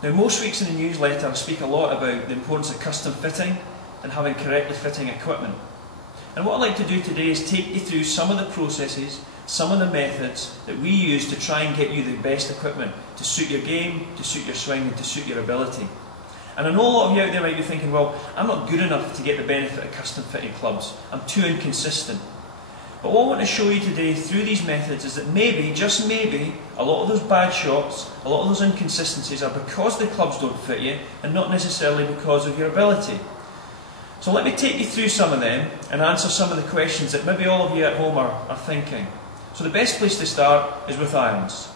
Now, most weeks in the newsletter I speak a lot about the importance of custom fitting and having correctly fitting equipment. And what I'd like to do today is take you through some of the processes, some of the methods that we use to try and get you the best equipment to suit your game, to suit your swing and to suit your ability. And I know a lot of you out there might be thinking, well, I'm not good enough to get the benefit of custom fitted clubs. I'm too inconsistent. But what I want to show you today through these methods is that maybe, just maybe, a lot of those bad shots, a lot of those inconsistencies are because the clubs don't fit you and not necessarily because of your ability. So let me take you through some of them and answer some of the questions that maybe all of you at home are thinking. So the best place to start is with irons.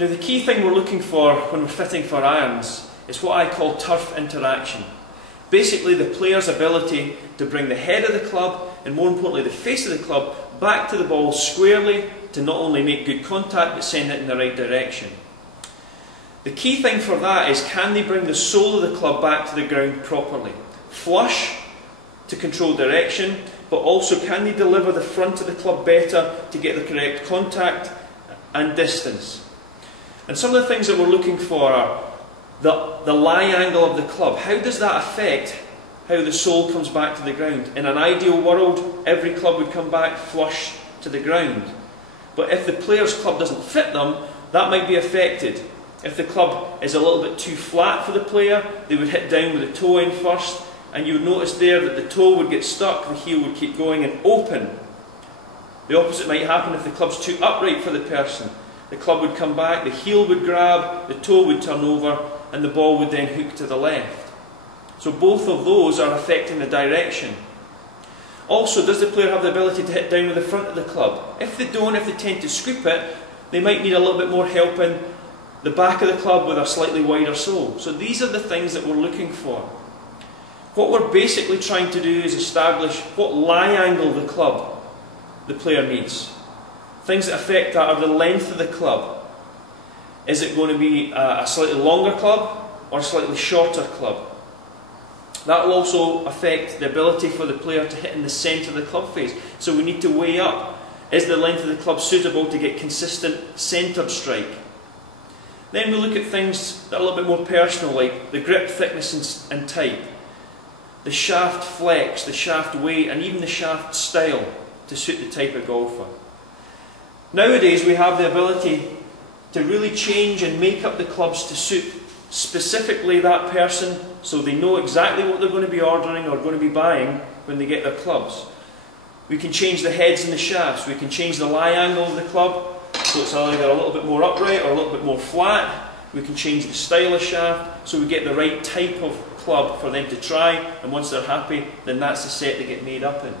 Now the key thing we're looking for when we're fitting for irons is what I call turf interaction. Basically the player's ability to bring the head of the club and more importantly the face of the club back to the ball squarely to not only make good contact but send it in the right direction. The key thing for that is, can they bring the sole of the club back to the ground properly? Flush to control direction, but also can they deliver the front of the club better to get the correct contact and distance? And some of the things that we're looking for are the lie angle of the club. How does that affect how the sole comes back to the ground? In an ideal world, every club would come back flush to the ground. But if the player's club doesn't fit them, that might be affected. If the club is a little bit too flat for the player, they would hit down with the toe in first, and you would notice there that the toe would get stuck, the heel would keep going and open. The opposite might happen if the club's too upright for the person. The club would come back, the heel would grab, the toe would turn over, and the ball would then hook to the left. So both of those are affecting the direction. Also, does the player have the ability to hit down with the front of the club? If they don't, if they tend to scoop it, they might need a little bit more help in the back of the club with a slightly wider sole. So these are the things that we're looking for. What we're basically trying to do is establish what lie angle the club the player needs. Things that affect that are the length of the club. Is it going to be a slightly longer club or a slightly shorter club? That will also affect the ability for the player to hit in the centre of the club face. So we need to weigh up, is the length of the club suitable to get consistent centred strike? Then we look at things that are a little bit more personal, like the grip thickness and type, the shaft flex, the shaft weight, and even the shaft style to suit the type of golfer. Nowadays we have the ability to really change and make up the clubs to suit specifically that person, so they know exactly what they're going to be ordering or going to be buying when they get their clubs. We can change the heads and the shafts, we can change the lie angle of the club, so it's either a little bit more upright or a little bit more flat. We can change the style of shaft, so we get the right type of club for them to try, and once they're happy, then that's the set they get made up in.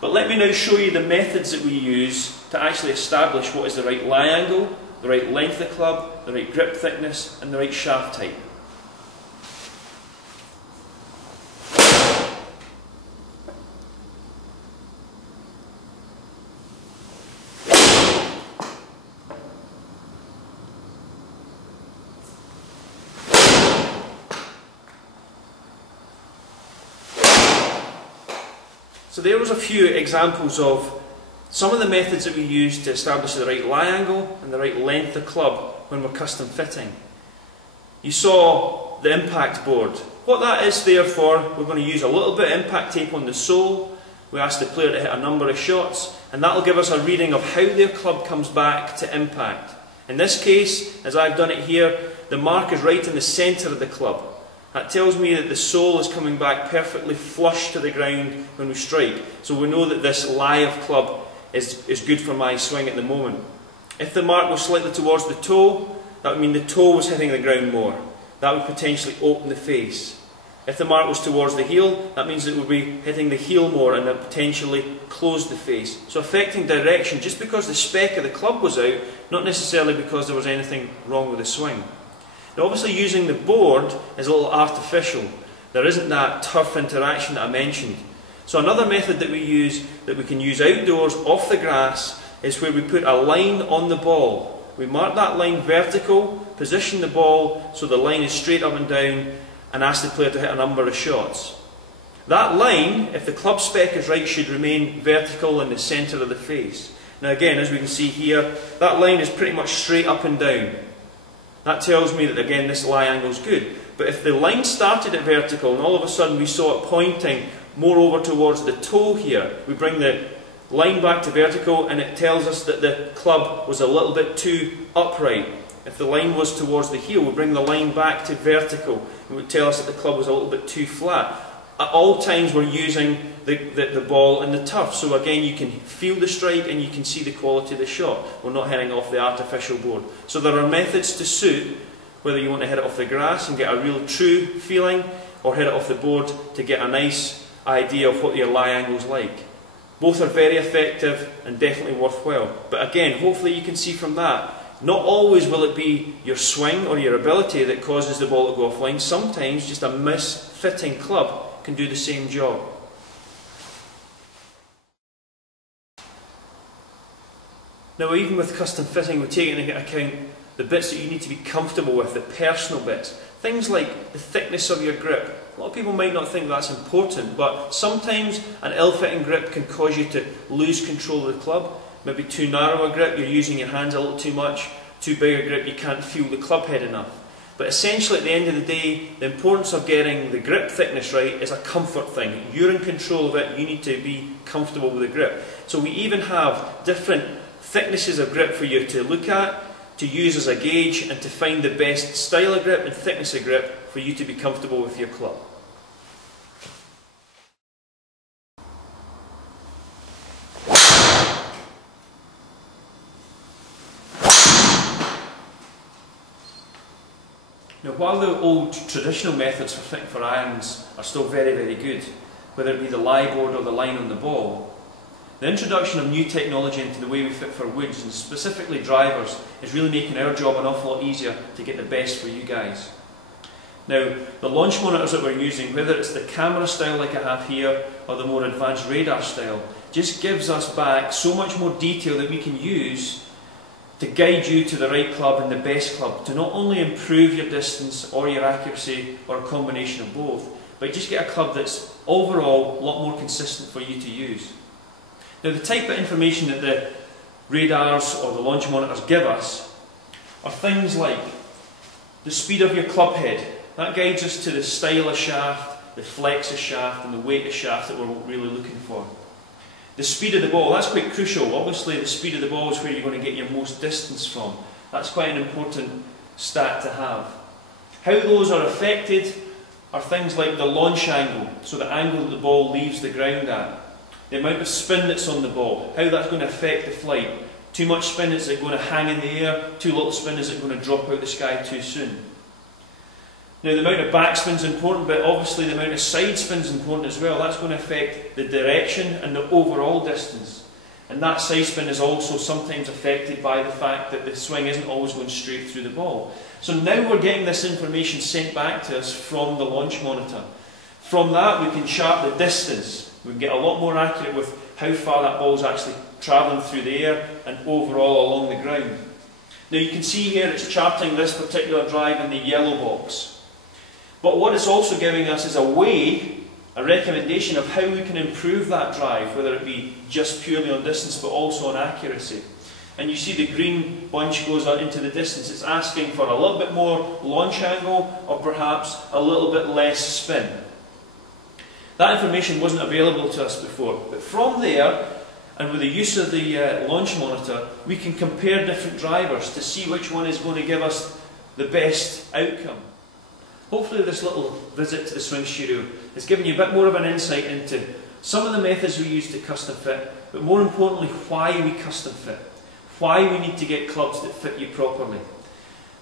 But let me now show you the methods that we use to actually establish what is the right lie angle, the right length of the club, the right grip thickness, and the right shaft type. So there was a few examples of some of the methods that we use to establish the right lie angle and the right length of club when we're custom fitting. You saw the impact board. What that is there for, we're going to use a little bit of impact tape on the sole. We ask the player to hit a number of shots, and that will give us a reading of how their club comes back to impact. In this case, as I've done it here, the mark is right in the centre of the club. That tells me that the sole is coming back perfectly flush to the ground when we strike. So we know that this lie of club is good for my swing at the moment. If the mark was slightly towards the toe, that would mean the toe was hitting the ground more. That would potentially open the face. If the mark was towards the heel, that means it would be hitting the heel more and that potentially closed the face. So affecting direction just because the spec of the club was out, not necessarily because there was anything wrong with the swing. Now obviously using the board is a little artificial. There isn't that turf interaction that I mentioned. So another method that we use, that we can use outdoors off the grass, is where we put a line on the ball. We mark that line vertical, position the ball so the line is straight up and down, and ask the player to hit a number of shots. That line, if the club spec is right, should remain vertical in the centre of the face. Now again, as we can see here, that line is pretty much straight up and down. That tells me that again this lie angle is good. But if the line started at vertical and all of a sudden we saw it pointing more over towards the toe here, we bring the line back to vertical and it tells us that the club was a little bit too upright. If the line was towards the heel, we bring the line back to vertical. It would tell us that the club was a little bit too flat. At all times we're using the ball and the turf, so again you can feel the strike and you can see the quality of the shot. We're not hitting off the artificial board. So there are methods to suit whether you want to hit it off the grass and get a real true feeling, or hit it off the board to get a nice idea of what your lie angle's like. Both are very effective and definitely worthwhile. But again, hopefully you can see from that, not always will it be your swing or your ability that causes the ball to go offline. Sometimes just a misfitting club can do the same job. Now even with custom fitting, we take into account the bits that you need to be comfortable with, the personal bits. Things like the thickness of your grip. A lot of people might not think that's important, but sometimes an ill-fitting grip can cause you to lose control of the club. Maybe too narrow a grip, you're using your hands a little too much. Too big a grip, you can't feel the club head enough. But essentially at the end of the day, the importance of getting the grip thickness right is a comfort thing. You're in control of it, you need to be comfortable with the grip. So we even have different thicknesses of grip for you to look at, to use as a gauge, and to find the best style of grip and thickness of grip for you to be comfortable with your club. Now, while the old traditional methods for fitting for irons are still very, very good, whether it be the lie board or the line on the ball, the introduction of new technology into the way we fit for woods, and specifically drivers, is really making our job an awful lot easier to get the best for you guys. Now, the launch monitors that we're using, whether it's the camera style like I have here, or the more advanced radar style, just gives us back so much more detail that we can use to guide you to the right club and the best club, to not only improve your distance or your accuracy or a combination of both, but just get a club that's overall a lot more consistent for you to use. Now, the type of information that the radars or the launch monitors give us are things like the speed of your club head. That guides us to the style of shaft, the flex of shaft and the weight of shaft that we're really looking for. The speed of the ball, that's quite crucial. Obviously the speed of the ball is where you're going to get your most distance from. That's quite an important stat to have. How those are affected are things like the launch angle, so the angle that the ball leaves the ground at. The amount of spin that's on the ball, how that's going to affect the flight. Too much spin, is it going to hang in the air? Too little spin, is it going to drop out the sky too soon? Now, the amount of backspin is important, but obviously the amount of side spin is important as well. That's going to affect the direction and the overall distance. And that side spin is also sometimes affected by the fact that the swing isn't always going straight through the ball. So now we're getting this information sent back to us from the launch monitor. From that we can chart the distance. We can get a lot more accurate with how far that ball is actually travelling through the air and overall along the ground. Now you can see here it's charting this particular drive in the yellow box. But what it's also giving us is a recommendation of how we can improve that drive, whether it be just purely on distance but also on accuracy. And you see the green bunch goes out into the distance. It's asking for a little bit more launch angle or perhaps a little bit less spin. That information wasn't available to us before, but from there, and with the use of the launch monitor, we can compare different drivers to see which one is going to give us the best outcome. Hopefully this little visit to the swing studio has given you a bit more of an insight into some of the methods we use to custom fit, but more importantly why we custom fit, why we need to get clubs that fit you properly.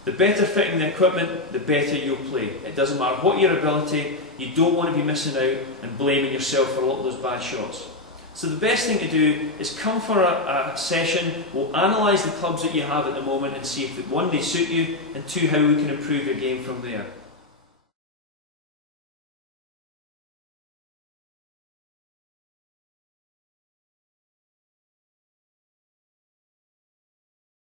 The better fitting the equipment, the better you'll play. It doesn't matter what your ability, you don't want to be missing out and blaming yourself for a lot of those bad shots. So the best thing to do is come for a session. We'll analyse the clubs that you have at the moment and see if one, they suit you, and two, how we can improve your game from there.